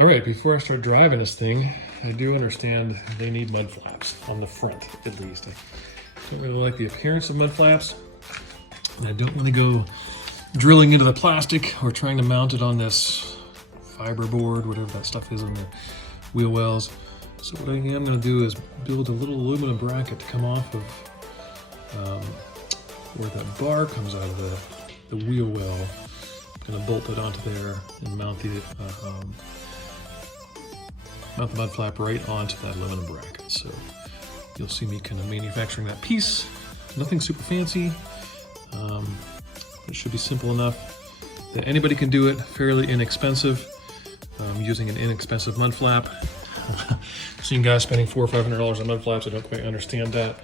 All right, before I start driving this thing, I do understand they need mud flaps on the front, at least. I don't really like the appearance of mud flaps, and I don't want to go drilling into the plastic or trying to mount it on this fiber board, whatever that stuff is on the wheel wells. So what I am going to do is build a little aluminum bracket to come off of where that bar comes out of the wheel well. I'm going to bolt it onto there and mount the mud flap right onto that aluminum bracket. So you'll see me kind of manufacturing that piece. Nothing super fancy. It should be simple enough that anybody can do it, fairly inexpensive, using an inexpensive mud flap. Seeing guys spending $400 or $500 on mud flaps, I don't quite understand that.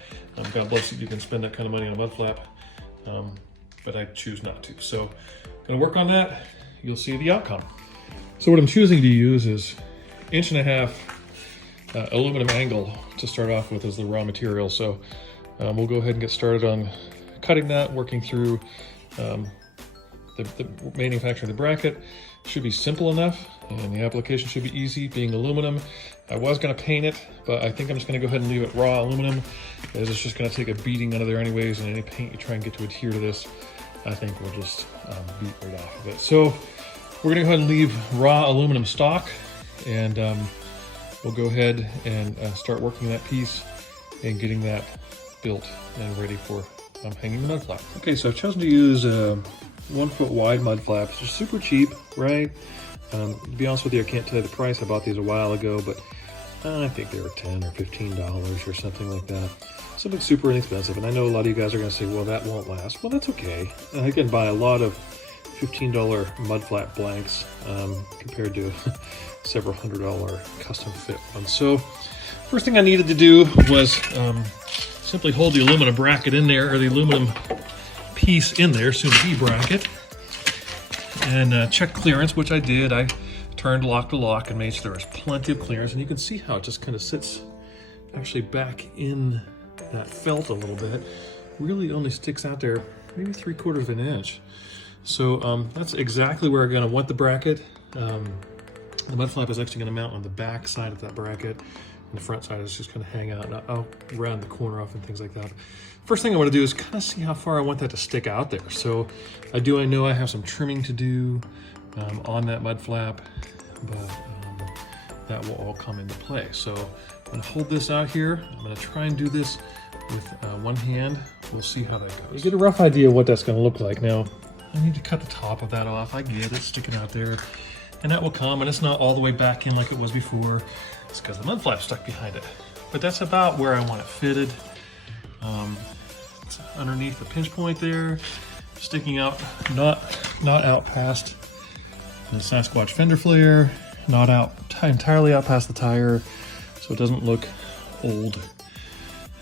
God bless you, you can spend that kind of money on a mud flap, but I choose not to. So gonna work on that, you'll see the outcome. So what I'm choosing to use is 1.5 inch aluminum angle to start off with as the raw material. So we'll go ahead and get started on cutting that, working through the manufacturing of the bracket. Should be simple enough, and the application should be easy, being aluminum. I was going to paint it, but I think I'm just going to go ahead and leave it raw aluminum, as it's just going to take a beating out of there anyways, and any paint you try and get to adhere to this, I think will just beat right off of it. So we're going to go ahead and leave raw aluminum stock, and we'll go ahead and start working that piece and getting that built and ready for hanging the mud flap. Okay, so I've chosen to use 1 foot wide mud flaps. They're super cheap, right? To be honest with you, I can't tell you the price. I bought these a while ago, but I think they were $10 or $15 or something like that. Something super inexpensive. And I know a lot of you guys are going to say, well, that won't last. Well, that's okay. I can buy a lot of $15 mud flap blanks compared to several $100 custom fit ones. So first thing I needed to do was simply hold the aluminum bracket in there, or the aluminum piece in there, soon to be bracket, and check clearance, which I did. I turned lock to lock and made sure there was plenty of clearance, and you can see how it just kind of sits actually back in that felt a little bit. Really only sticks out there maybe 3/4 of an inch. So that's exactly where I'm going to want the bracket. The mud flap is actually going to mount on the back side of that bracket, and the front side is just going to hang out, and I'll round the corner off and things like that. First thing I want to do is kind of see how far I want that to stick out there. So I know I have some trimming to do on that mud flap, but that will all come into play. So I'm going to hold this out here. I'm going to try and do this with one hand. We'll see how that goes. You get a rough idea of what that's going to look like. Now, I need to cut the top of that off. I get it sticking out there, and that will come, and it's not all the way back in like it was before. It's because the mud flap's stuck behind it. But that's about where I want it fitted. It's underneath the pinch point there, sticking out, not out past the Sasquatch fender flare, not out entirely out past the tire, so it doesn't look old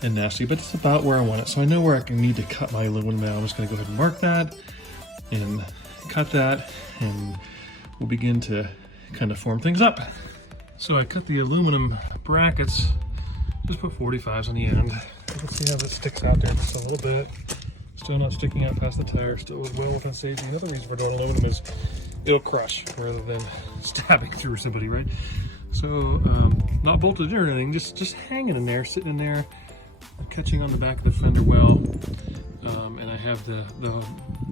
and nasty, but it's about where I want it. So I know where I need to cut my aluminum now. I'm just going to go ahead and mark that and cut that, and we'll begin to kind of form things up. So I cut the aluminum brackets, just put 45s on the end. You can see how that sticks out there just a little bit. Still not sticking out past the tire, still well within safety. The other reason for doing aluminum is it'll crush rather than stabbing through somebody, right? So not bolted in or anything, just hanging in there, sitting in there, catching on the back of the fender well. And I have the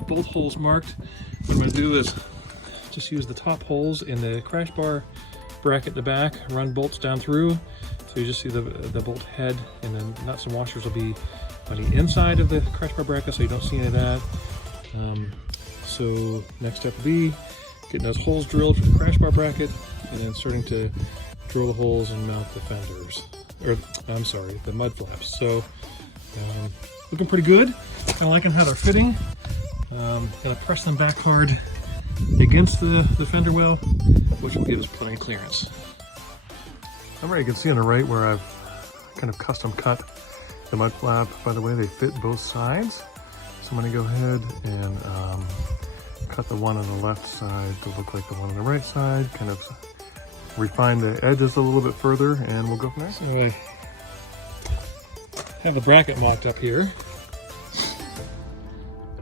bolt holes marked. What I'm going to do is just use the top holes in the crash bar bracket in the back, run bolts down through. So you just see the bolt head, and then nuts and washers will be on the inside of the crash bar bracket, so you don't see any of that. So next step will be getting those holes drilled for the crash bar bracket, and then starting to drill the holes and mount the fenders, or I'm sorry, the mud flaps. So looking pretty good. Kind of liking how they're fitting. Gonna press them back hard against the fender well, which will give us plenty of clearance. Somewhere you can see on the right where I've kind of custom cut the mud flap. By the way, they fit both sides. So I'm going to go ahead and cut the one on the left side to look like the one on the right side, kind of refine the edges a little bit further, and we'll go from there. So I have the bracket mocked up here.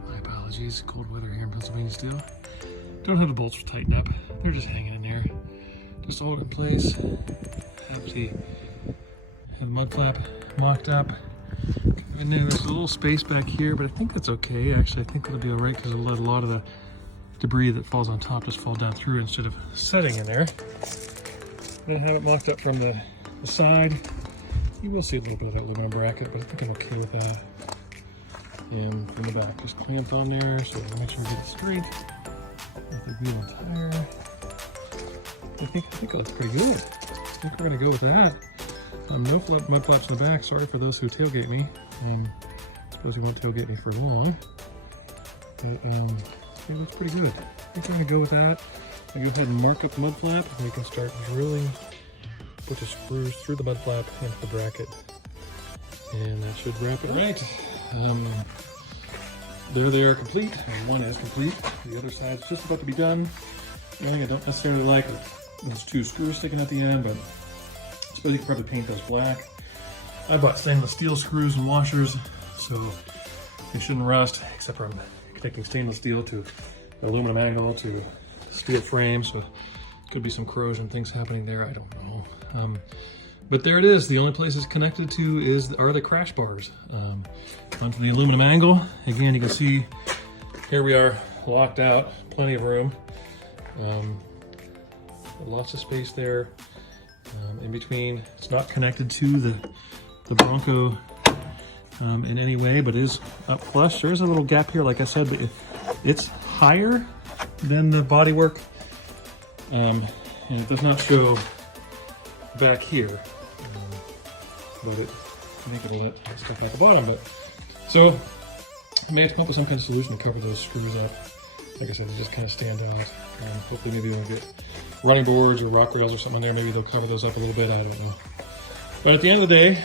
My apologies, cold weather here in Pennsylvania still. Don't have the bolts tightened up. They're just hanging in there. just hold it in place. Have the mud flap mocked up. I know there's a little space back here, but I think that's okay. Actually, I think that'll be all right because it'll let a lot of the debris that falls on top just fall down through instead of setting in there. Then have it mocked up from the side. You will see a little bit of that aluminum bracket, but I think I'm okay with that. And from the back, just clamp on there, so make sure we get it straight with the wheel and tire. I think that's pretty good. I think we're gonna go with that. No mud flaps in the back. Sorry for those who tailgate me. I suppose you won't tailgate me for long. But it looks pretty good. I think I'm gonna go with that. I'll go ahead and mark up the mud flap, and we can start drilling a bunch of screws through the mud flap into the bracket. And that should wrap it up. Right. There they are complete. One is complete. The other side's just about to be done. I don't necessarily like those two screws sticking at the end, but I suppose you could probably paint those black. I bought stainless steel screws and washers, so they shouldn't rust, except for I'm connecting stainless steel to aluminum angle to steel frame, so could be some corrosion things happening there. I don't know. But there it is. The only place it's connected to are the crash bars. Onto the aluminum angle. Again, you can see here we are locked out, plenty of room. Lots of space there. In between, it's not connected to the Bronco in any way, but is up flush. There's a little gap here, like I said, but it's higher than the bodywork, and it does not show back here, but I think it'll let stuff out the bottom. But so I may have to come up with some kind of solution to cover those screws up. Like I said, they just kind of stand out. Hopefully maybe we'll get running boards or rock rails or something on there. Maybe they'll cover those up a little bit. I don't know. But at the end of the day,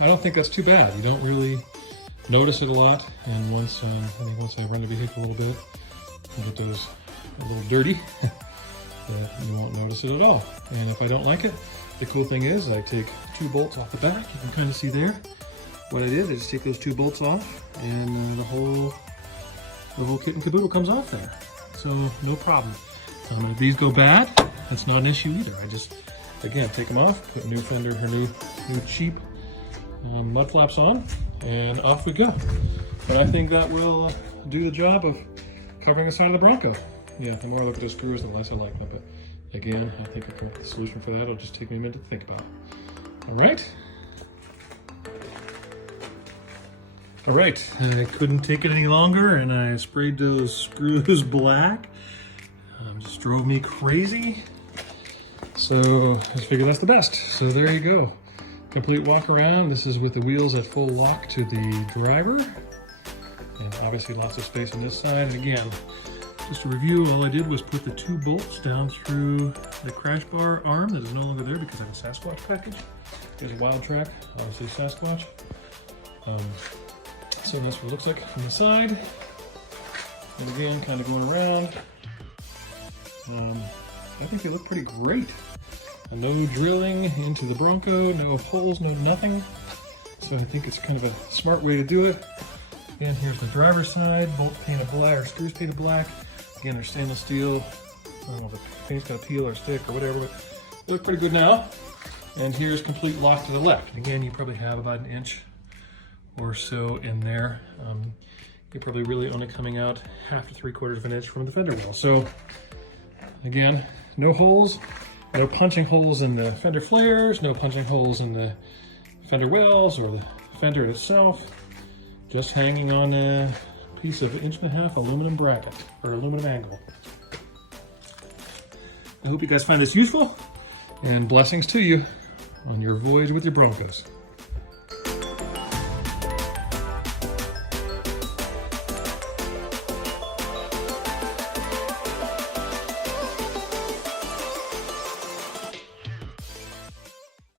I don't think that's too bad. You don't really notice it a lot. And once I run the vehicle a little bit and get those a little dirty, you won't notice it at all. And if I don't like it, the cool thing is I take 2 bolts off the back. You can kind of see there what I did. I just take those 2 bolts off, and the whole kit and caboodle comes off there. So no problem. If these go bad, that's not an issue either. I just, again, take them off, put new fender or new cheap mud flaps on, and off we go. But I think that will do the job of covering the side of the Bronco. Yeah, the more I look at the screws, the less I like them. But again, I think I come up with a solution for that. It'll just take me a minute to think about it. All right. All right, I couldn't take it any longer, and I sprayed those screws black. Just drove me crazy. So I just figured that's the best. So there you go. Complete walk around. This is with the wheels at full lock to the driver. And obviously lots of space on this side. And again, just to review, all I did was put the 2 bolts down through the crash bar arm that is no longer there because I have a Sasquatch package. There's a wild track, obviously Sasquatch. So that's what it looks like from the side. And again, kind of going around. I think they look pretty great. No drilling into the Bronco, no holes, no nothing. So I think it's kind of a smart way to do it. Again, here's the driver's side, bolts painted black, or screws painted black. Again, they're stainless steel. I don't know if the paint's got a peel or stick or whatever, but they look pretty good now. And here's complete lock to the left. Again, you probably have about 1 inch or so in there. You're probably really only coming out 1/2 to 3/4 of an inch from the fender well. So again, no holes, no punching holes in the fender flares, no punching holes in the fender wells or the fender itself. Just hanging on a piece of 1.5" aluminum bracket or aluminum angle. I hope you guys find this useful, and blessings to you on your voyage with your Broncos.